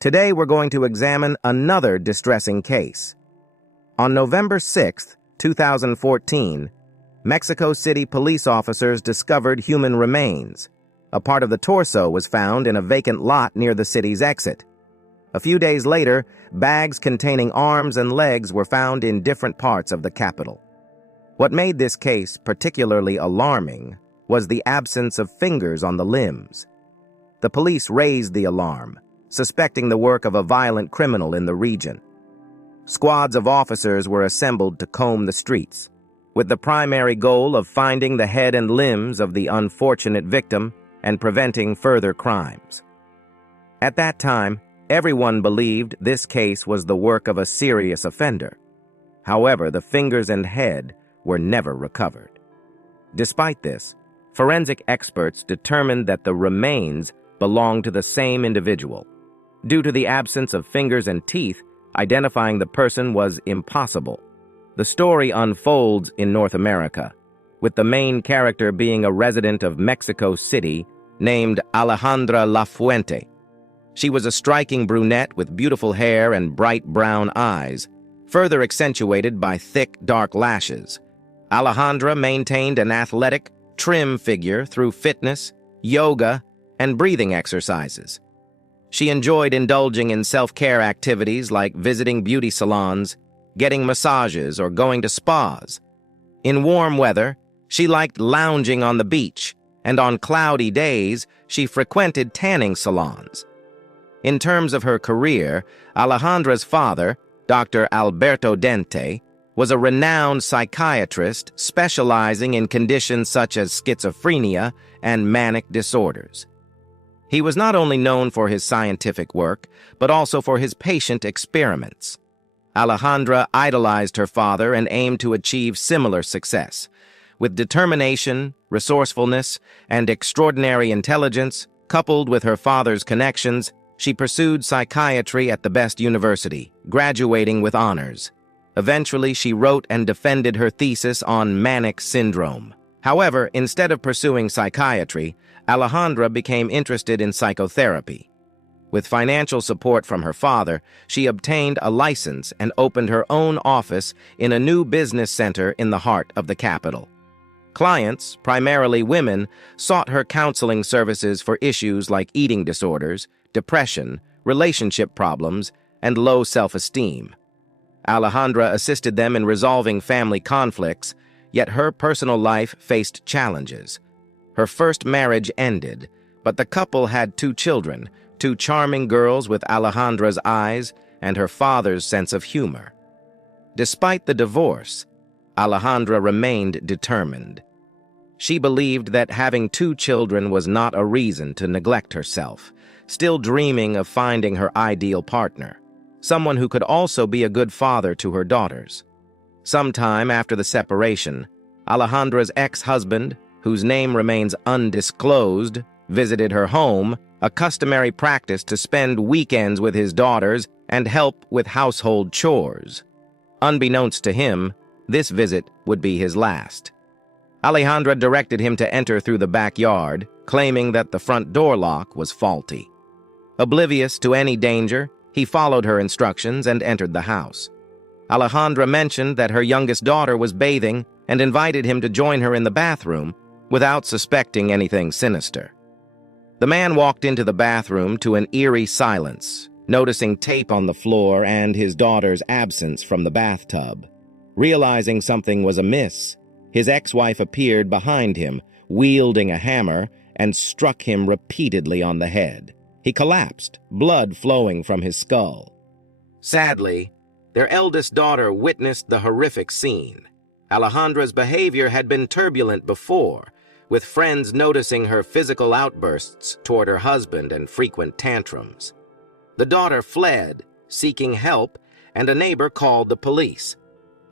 Today we're going to examine another distressing case. On November 6, 2014, Mexico City police officers discovered human remains. A part of the torso was found in a vacant lot near the city's exit. A few days later, bags containing arms and legs were found in different parts of the capital. What made this case particularly alarming was the absence of fingers on the limbs. The police raised the alarm, suspecting the work of a violent criminal in the region. Squads of officers were assembled to comb the streets, with the primary goal of finding the head and limbs of the unfortunate victim and preventing further crimes. At that time, everyone believed this case was the work of a serious offender. However, the fingers and head were never recovered. Despite this, forensic experts determined that the remains belonged to the same individual. Due to the absence of fingers and teeth, identifying the person was impossible. The story unfolds in North America, with the main character being a resident of Mexico City named Alejandra Lafuente. She was a striking brunette with beautiful hair and bright brown eyes, further accentuated by thick, dark lashes. Alejandra maintained an athletic, trim figure through fitness, yoga, and breathing exercises. She enjoyed indulging in self-care activities like visiting beauty salons, getting massages, or going to spas. In warm weather, she liked lounging on the beach, and on cloudy days, she frequented tanning salons. In terms of her career, Alejandra's father, Dr. Alberto Dente, was a renowned psychiatrist specializing in conditions such as schizophrenia and manic disorders. He was not only known for his scientific work, but also for his patient experiments. Alejandra idolized her father and aimed to achieve similar success. With determination, resourcefulness, and extraordinary intelligence, coupled with her father's connections, she pursued psychiatry at the best university, graduating with honors. Eventually, she wrote and defended her thesis on manic syndrome. However, instead of pursuing psychiatry, Alejandra became interested in psychotherapy. With financial support from her father, she obtained a license and opened her own office in a new business center in the heart of the capital. Clients, primarily women, sought her counseling services for issues like eating disorders, depression, relationship problems, and low self-esteem. Alejandra assisted them in resolving family conflicts, yet her personal life faced challenges. Her first marriage ended, but the couple had 2 children, 2 charming girls with Alejandra's eyes and her father's sense of humor. Despite the divorce, Alejandra remained determined. She believed that having 2 children was not a reason to neglect herself, still dreaming of finding her ideal partner, someone who could also be a good father to her daughters. Sometime after the separation, Alejandra's ex-husband, whose name remains undisclosed, visited her home, a customary practice to spend weekends with his daughters and help with household chores. Unbeknownst to him, this visit would be his last. Alejandra directed him to enter through the backyard, claiming that the front door lock was faulty. Oblivious to any danger, he followed her instructions and entered the house. Alejandra mentioned that her youngest daughter was bathing and invited him to join her in the bathroom without suspecting anything sinister. The man walked into the bathroom to an eerie silence, noticing tape on the floor and his daughter's absence from the bathtub. Realizing something was amiss, his ex-wife appeared behind him, wielding a hammer, and struck him repeatedly on the head. He collapsed, blood flowing from his skull. Sadly, their eldest daughter witnessed the horrific scene. Alejandra's behavior had been turbulent before, with friends noticing her physical outbursts toward her husband and frequent tantrums. The daughter fled, seeking help, and a neighbor called the police.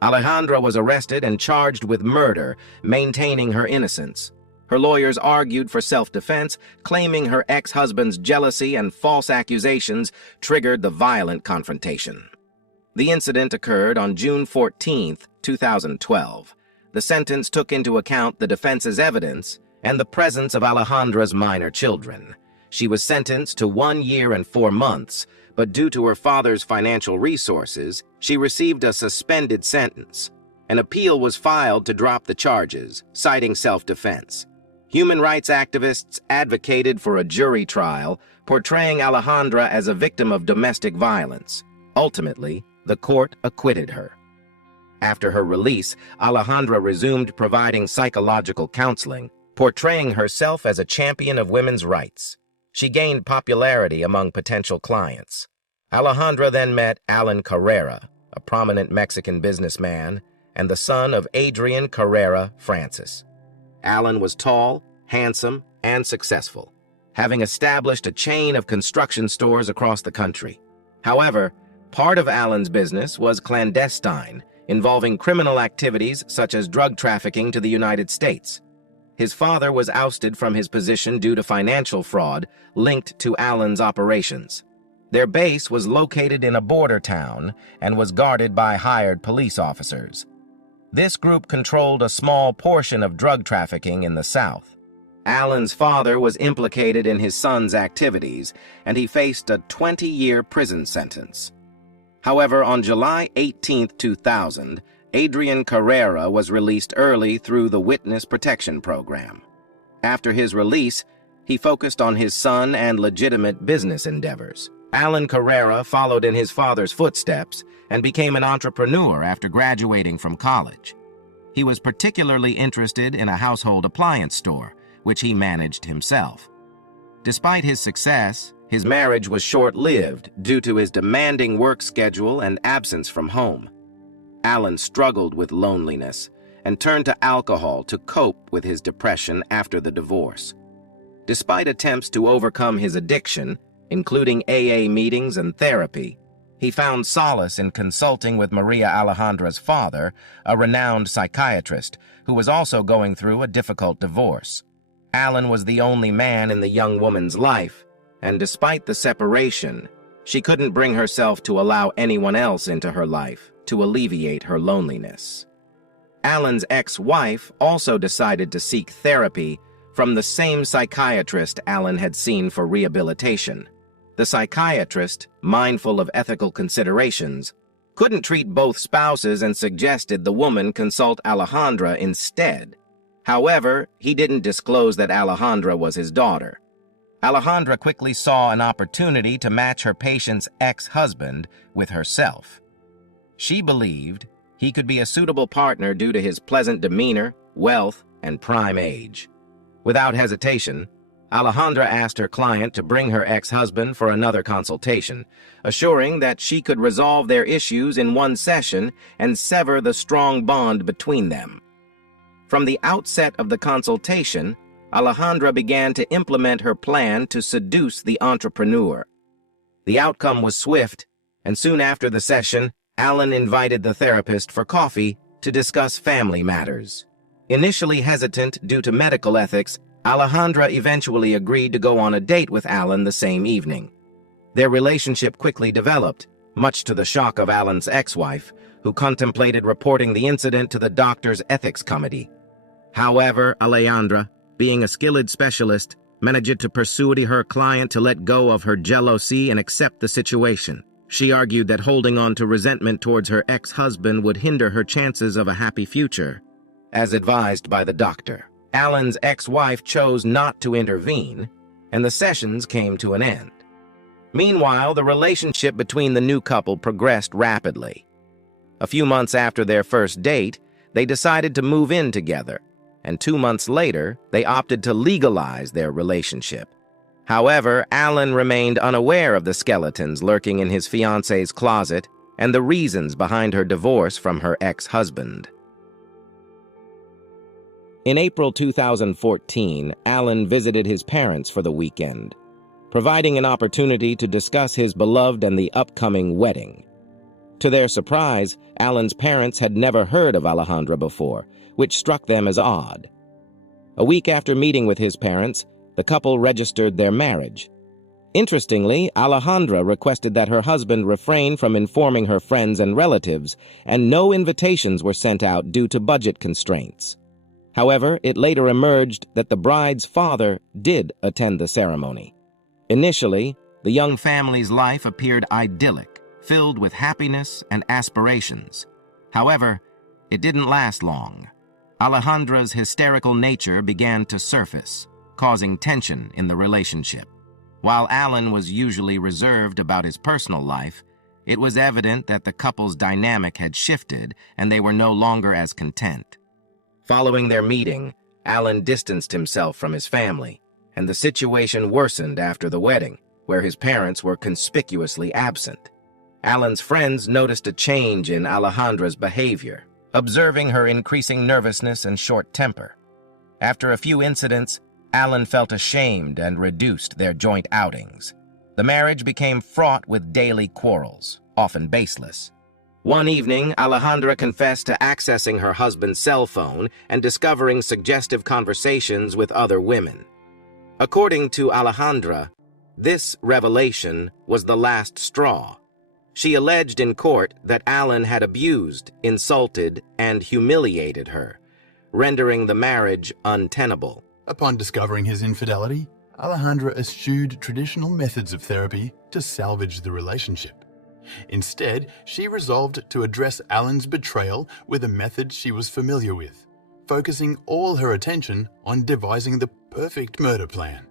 Alejandra was arrested and charged with murder, maintaining her innocence. Her lawyers argued for self-defense, claiming her ex-husband's jealousy and false accusations triggered the violent confrontation. The incident occurred on June 14, 2012. The sentence took into account the defense's evidence and the presence of Alejandra's minor children. She was sentenced to 1 year and 4 months, but due to her father's financial resources, she received a suspended sentence. An appeal was filed to drop the charges, citing self-defense. Human rights activists advocated for a jury trial, portraying Alejandra as a victim of domestic violence. Ultimately, the court acquitted her. After her release, Alejandra resumed providing psychological counseling, portraying herself as a champion of women's rights. She gained popularity among potential clients. Alejandra then met Allan Carrera, a prominent Mexican businessman, and the son of Adrian Carrera Francis. Allan was tall, handsome, and successful, having established a chain of construction stores across the country. However, part of Allan's business was clandestine, involving criminal activities such as drug trafficking to the United States. His father was ousted from his position due to financial fraud linked to Allan's operations. Their base was located in a border town and was guarded by hired police officers. This group controlled a small portion of drug trafficking in the South. Allan's father was implicated in his son's activities, and he faced a 20-year prison sentence. However, on July 18, 2000, Adrian Carrera was released early through the Witness Protection Program. After his release, he focused on his son and legitimate business endeavors. Allan Carrera followed in his father's footsteps and became an entrepreneur after graduating from college. He was particularly interested in a household appliance store, which he managed himself. Despite his success, his marriage was short-lived due to his demanding work schedule and absence from home. Allan struggled with loneliness and turned to alcohol to cope with his depression after the divorce. Despite attempts to overcome his addiction, including AA meetings and therapy, he found solace in consulting with Maria Alejandra's father, a renowned psychiatrist who was also going through a difficult divorce. Allan was the only man in the young woman's life, and despite the separation, she couldn't bring herself to allow anyone else into her life to alleviate her loneliness. Allan's ex-wife also decided to seek therapy from the same psychiatrist Allan had seen for rehabilitation. The psychiatrist, mindful of ethical considerations, couldn't treat both spouses and suggested the woman consult Alejandra instead. However, he didn't disclose that Alejandra was his daughter. Alejandra quickly saw an opportunity to match her patient's ex-husband with herself. She believed he could be a suitable partner due to his pleasant demeanor, wealth, and prime age. Without hesitation, Alejandra asked her client to bring her ex-husband for another consultation, assuring that she could resolve their issues in one session and sever the strong bond between them. From the outset of the consultation, Alejandra began to implement her plan to seduce the entrepreneur. The outcome was swift, and soon after the session, Allan invited the therapist for coffee to discuss family matters. Initially hesitant due to medical ethics, Alejandra eventually agreed to go on a date with Allan the same evening. Their relationship quickly developed, much to the shock of Allan's ex-wife, who contemplated reporting the incident to the doctor's ethics committee. However, Alejandra, being a skilled specialist, managed to persuade her client to let go of her jealousy and accept the situation. She argued that holding on to resentment towards her ex-husband would hinder her chances of a happy future, as advised by the doctor. Allan's ex-wife chose not to intervene, and the sessions came to an end. Meanwhile, the relationship between the new couple progressed rapidly. A few months after their first date, they decided to move in together, and 2 months later, they opted to legalize their relationship. However, Allan remained unaware of the skeletons lurking in his fiancée's closet and the reasons behind her divorce from her ex-husband. In April 2014, Allan visited his parents for the weekend, providing an opportunity to discuss his beloved and the upcoming wedding. To their surprise, Allan's parents had never heard of Alejandra before, which struck them as odd. A week after meeting with his parents, the couple registered their marriage. Interestingly, Alejandra requested that her husband refrain from informing her friends and relatives, and no invitations were sent out due to budget constraints. However, it later emerged that the bride's father did attend the ceremony. Initially, The young family's life appeared idyllic, filled with happiness and aspirations. However, it didn't last long. Alejandra's hysterical nature began to surface, causing tension in the relationship. While Allan was usually reserved about his personal life, it was evident that the couple's dynamic had shifted and they were no longer as content. Following their meeting, Allan distanced himself from his family, and the situation worsened after the wedding, where his parents were conspicuously absent. Allan's friends noticed a change in Alejandra's behavior, observing her increasing nervousness and short temper. After a few incidents, Allan felt ashamed and reduced their joint outings. The marriage became fraught with daily quarrels, often baseless. One evening, Alejandra confessed to accessing her husband's cell phone and discovering suggestive conversations with other women. According to Alejandra, this revelation was the last straw. She alleged in court that Allan had abused, insulted, and humiliated her, rendering the marriage untenable. Upon discovering his infidelity, Alejandra eschewed traditional methods of therapy to salvage the relationship. Instead, she resolved to address Allan's betrayal with a method she was familiar with, focusing all her attention on devising the perfect murder plan.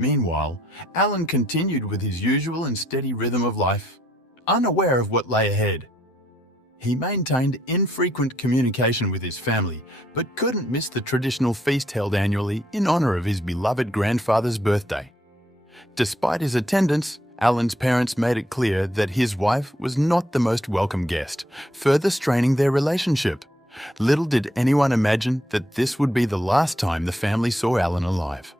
Meanwhile, Allan continued with his usual and steady rhythm of life, unaware of what lay ahead. He maintained infrequent communication with his family, but couldn't miss the traditional feast held annually in honor of his beloved grandfather's birthday. Despite his attendance, Allan's parents made it clear that his wife was not the most welcome guest, further straining their relationship. Little did anyone imagine that this would be the last time the family saw Allan alive.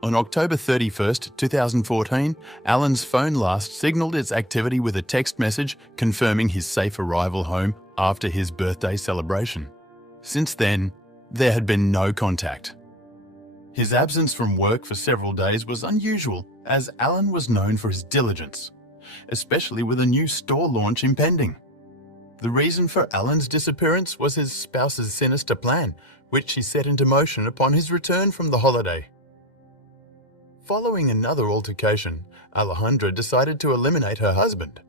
On October 31, 2014, Allan's phone last signaled its activity with a text message confirming his safe arrival home after his birthday celebration. Since then, there had been no contact. His absence from work for several days was unusual, as Allan was known for his diligence, especially with a new store launch impending. The reason for Allan's disappearance was his spouse's sinister plan, which she set into motion upon his return from the holiday. Following another altercation, Alejandra decided to eliminate her husband.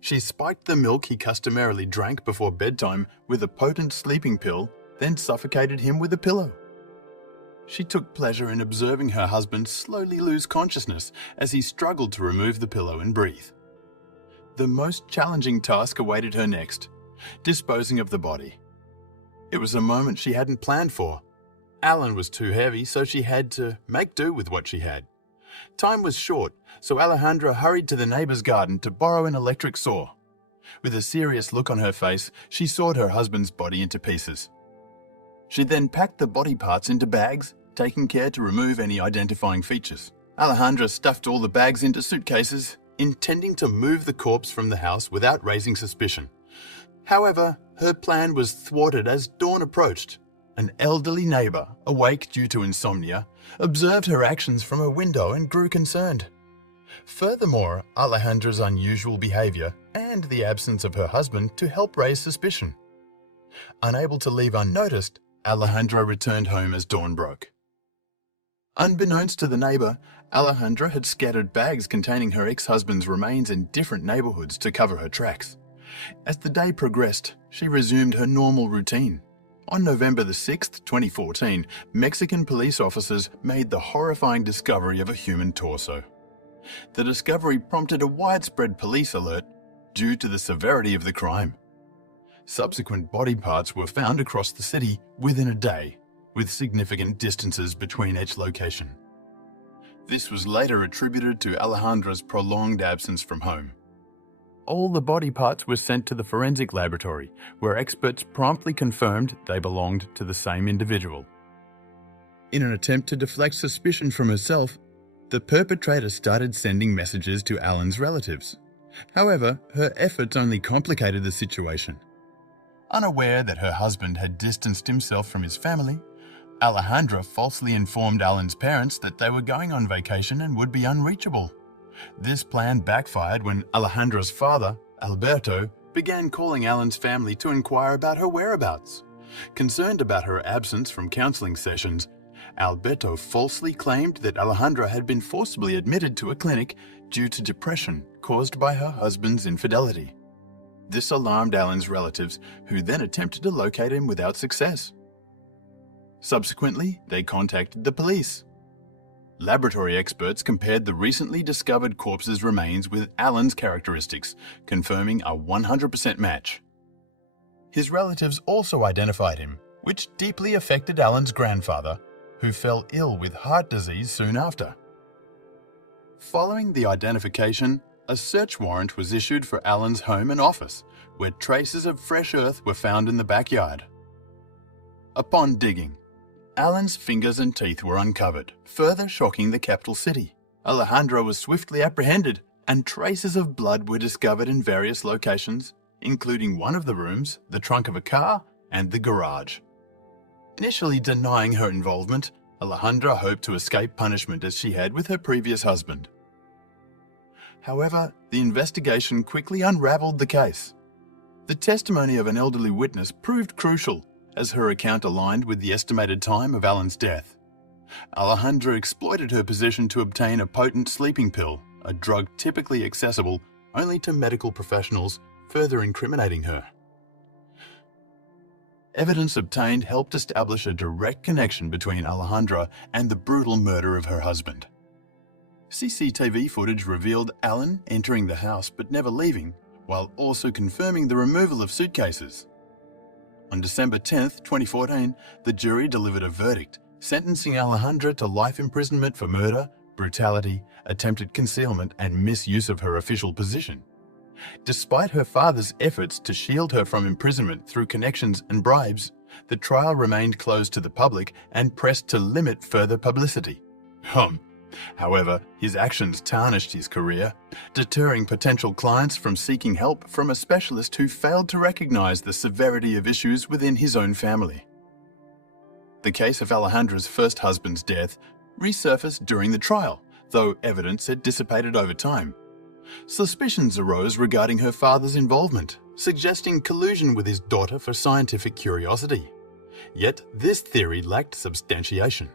She spiked the milk he customarily drank before bedtime with a potent sleeping pill, then suffocated him with a pillow. She took pleasure in observing her husband slowly lose consciousness as he struggled to remove the pillow and breathe. The most challenging task awaited her next, disposing of the body. It was a moment she hadn't planned for. Allan was too heavy, so she had to make do with what she had. Time was short, so Alejandra hurried to the neighbor's garden to borrow an electric saw. With a serious look on her face, she sawed her husband's body into pieces. She then packed the body parts into bags, taking care to remove any identifying features. Alejandra stuffed all the bags into suitcases, intending to move the corpse from the house without raising suspicion. However, her plan was thwarted as dawn approached. An elderly neighbor, awake due to insomnia, observed her actions from a window and grew concerned. Furthermore, Alejandra's unusual behavior and the absence of her husband to help raise suspicion. Unable to leave unnoticed, Alejandra returned home as dawn broke. Unbeknownst to the neighbor, Alejandra had scattered bags containing her ex-husband's remains in different neighborhoods to cover her tracks. As the day progressed, she resumed her normal routine. On November 6, 2014, Mexican police officers made the horrifying discovery of a human torso. The discovery prompted a widespread police alert due to the severity of the crime. Subsequent body parts were found across the city within a day, with significant distances between each location. This was later attributed to Alejandra's prolonged absence from home. All the body parts were sent to the forensic laboratory, where experts promptly confirmed they belonged to the same individual. In an attempt to deflect suspicion from herself, the perpetrator started sending messages to Allan's relatives. However, her efforts only complicated the situation. Unaware that her husband had distanced himself from his family, Alejandra falsely informed Allan's parents that they were going on vacation and would be unreachable. This plan backfired when Alejandra's father, Alberto, began calling Allan's family to inquire about her whereabouts. Concerned about her absence from counseling sessions, Alberto falsely claimed that Alejandra had been forcibly admitted to a clinic due to depression caused by her husband's infidelity. This alarmed Allan's relatives, who then attempted to locate him without success. Subsequently, they contacted the police. Laboratory experts compared the recently discovered corpse's remains with Allan's characteristics, confirming a 100% match. His relatives also identified him, which deeply affected Allan's grandfather, who fell ill with heart disease soon after. Following the identification, a search warrant was issued for Allan's home and office, where traces of fresh earth were found in the backyard. Upon digging, Allan's fingers and teeth were uncovered, further shocking the capital city. Alejandra was swiftly apprehended, and traces of blood were discovered in various locations, including one of the rooms, the trunk of a car, and the garage. Initially denying her involvement, Alejandra hoped to escape punishment as she had with her previous husband. However, the investigation quickly unraveled the case. The testimony of an elderly witness proved crucial, as her account aligned with the estimated time of Allan's death. Alejandra exploited her position to obtain a potent sleeping pill, a drug typically accessible only to medical professionals, further incriminating her. Evidence obtained helped establish a direct connection between Alejandra and the brutal murder of her husband. CCTV footage revealed Allan entering the house but never leaving, while also confirming the removal of suitcases. On December 10, 2014, the jury delivered a verdict, sentencing Alejandra to life imprisonment for murder, brutality, attempted concealment, and misuse of her official position. Despite her father's efforts to shield her from imprisonment through connections and bribes, the trial remained closed to the public and pressed to limit further publicity. However, his actions tarnished his career, deterring potential clients from seeking help from a specialist who failed to recognize the severity of issues within his own family. The case of Alejandra's first husband's death resurfaced during the trial, though evidence had dissipated over time. Suspicions arose regarding her father's involvement, suggesting collusion with his daughter for scientific curiosity. Yet this theory lacked substantiation.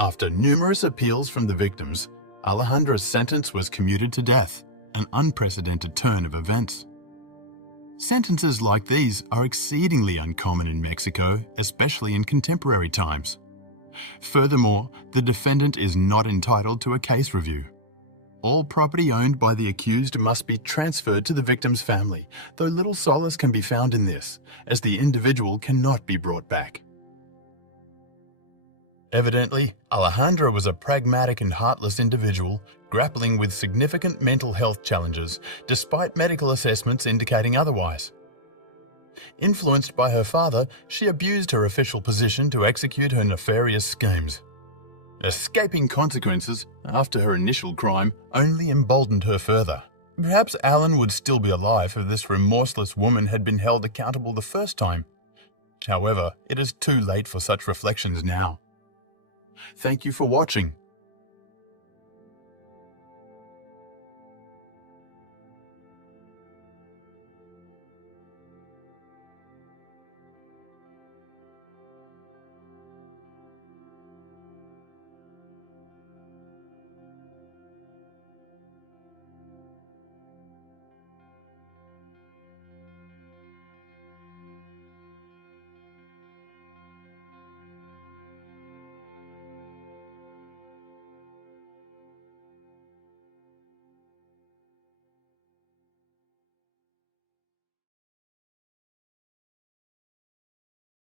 After numerous appeals from the victims, Alejandra's sentence was commuted to death, an unprecedented turn of events. Sentences like these are exceedingly uncommon in Mexico, especially in contemporary times. Furthermore, the defendant is not entitled to a case review. All property owned by the accused must be transferred to the victim's family, though little solace can be found in this, as the individual cannot be brought back. Evidently, Alejandra was a pragmatic and heartless individual, grappling with significant mental health challenges, despite medical assessments indicating otherwise. Influenced by her father, she abused her official position to execute her nefarious schemes. Escaping consequences after her initial crime only emboldened her further. Perhaps Allan would still be alive if this remorseless woman had been held accountable the first time. However, it is too late for such reflections now. Thank you for watching.